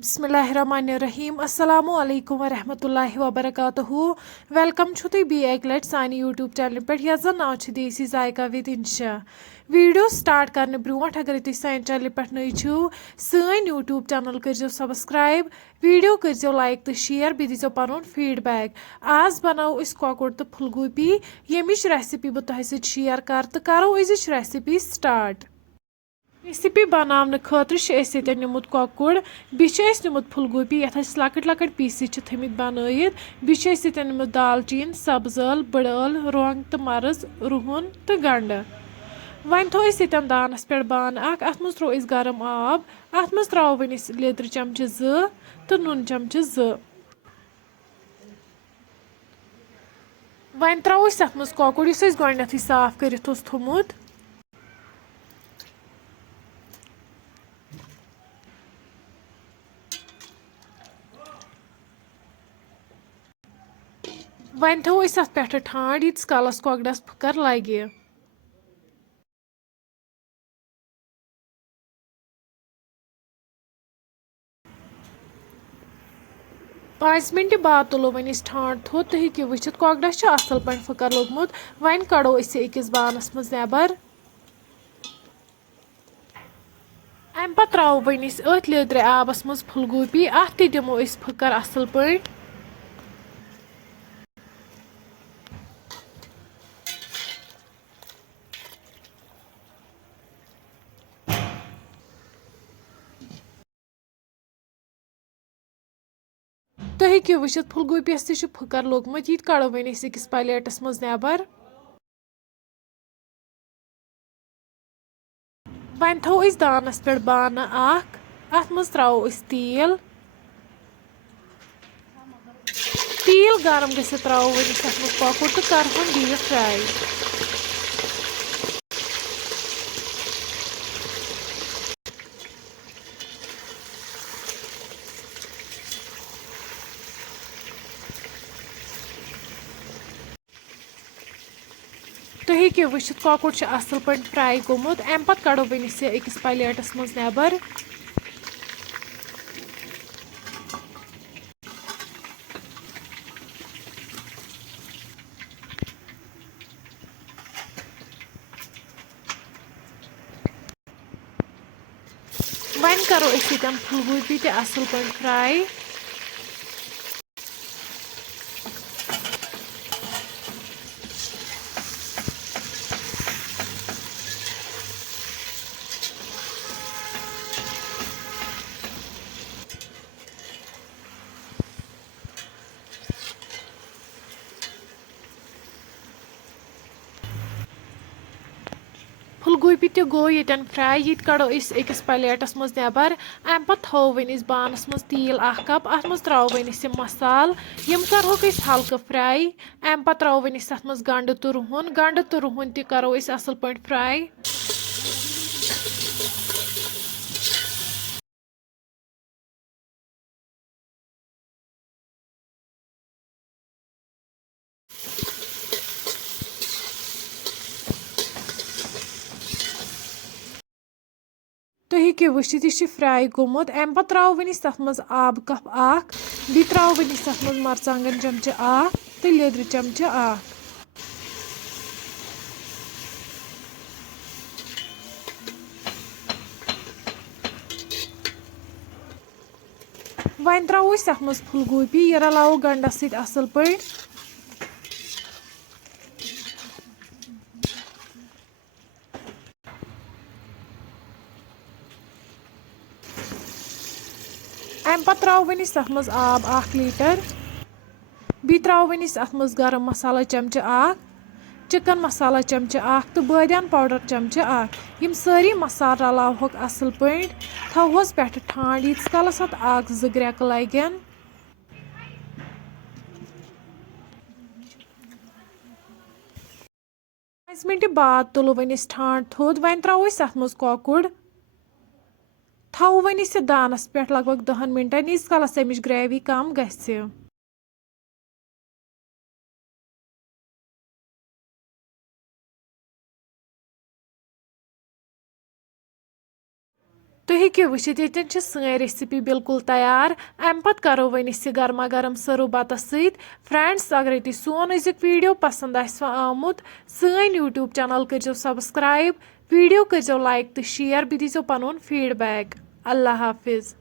बिस्मिल्लाहिर्रहमानिर्रहीम अस्सलामु अलैकुम वरहमतुल्लाहि वबरकातुहू वेलकम छु तुई बी एक लट सानी यूट्यूब चैनल पे यस जन नाव छु देसी जायका विद इंशा वीडियो स्टार्ट करने ब्रोट अगर तुम सानी चैनल पे नई छु सन यूट्यूब चैनल करो सब्सक्राइब वीडियो करो लाइक तो शेयर बे दीजो पन फीडबैक आज बनाओ कोकुड़ तो फुलगोबी यमिच रेसिपी बह तुह सत शेयर कर तो करो अजिच रेसिपी स्टार्ट। रेसिपी बनाने खतर निमुत कोकुड़ निमुत फुलगोबी ये लकट लकट पीसिस थमित बनाइत निमुत दालचीन सब्ज ٲल बड़ ٲल रंग तो मर्ज रुहन तो गंड वन थो दानस पे बान अत मज त्रो गरम आब अत मज त्रो वन लेदर चमचे तो नून चमचे वन त्रो अत मज कोकुड़ गोडनेथ साफ कर थोमुत वन थो अत पे ठांड यीस कालस कोकड़स फुकर लगे। 5 मिनट बाद तुलो वन ठांड थोद तो हेकि वुचित कोकड़स असल पे फुकर लोगमुत वन कड़ो अकिस बानस मज नेबर अम पत त्रो वन अथ लेदरे आबस मज फुलगोबी अत दिमो फुकर असल पे तो हेकि वुचित फुलगोबीस तह फुकर लोगमुत ये कड़ो वन अकिस प्लेटस मज नेबर वन थो दानस पे बान अत मज त्रो तेल तेल गरम गसित त्रो वन अत मज कोकुड़ तो करहन डीप फ्राई तो हेकि वुचित कोकुड़ असल पे फ्राई गोमुत अम पत कड़ो वन अकिस प्लेटस मज नेबर वन करो फुलगोबी ते असल पे फ्राई फुलगोबी तो गो यन फ्राई ये कड़ो अकिस प्लेटस मज नेबर अम पे थो वन बानस मज तेल कप अत मज त्रो वन मसाल यम करोक हल्का फ्राई अम पे त्रो वन अत मज गंड तो रुहन तह करो असल पे फ्राई तो हेकि वुचित यह फ्राई गोमुत अम पे त्रो वन तथ मज आब कप बी त्रो वन तथ मज मरचांगन चमचे तो लेदर चमचे वन त्रो तथ मज फुलगोबी यह रलाओ गंडस सत असल पे अम पे त्रो वन तथ मज आब 1 लीटर बी त्रो वन अत मज गरम मसाला चमचे चिकन मसाला चमचे तो बादियान पाउडर चमचे यम सारी मसाल रलावक असल पे थोहस पे ठांड यीस कालस अत 2 ग्रेक लगन 5 मिनट बाद तुलो वन ठांड थोद वन त्रो अत मज कोकुड़ थो वन दानस पे लगभग 10 मिनटन यीस कालस अमिच ग्रेवी कम गसे। तुम हेकियो वुचित येतन छ सै रेसिपी बिल्कुल तैयार। अम पत करो वन इस गर्मा गर्म सर्व बतस सत। फ्रेंड्स अगर तुम सोन अजुक वीडियो पसंद आमुत सन यूट्यूब चैनल करो सब्सक्राइब, वीडियो करो लाइक तो शेयर, बह दीजो पन फीडबैक। अल्लाह हाफिज।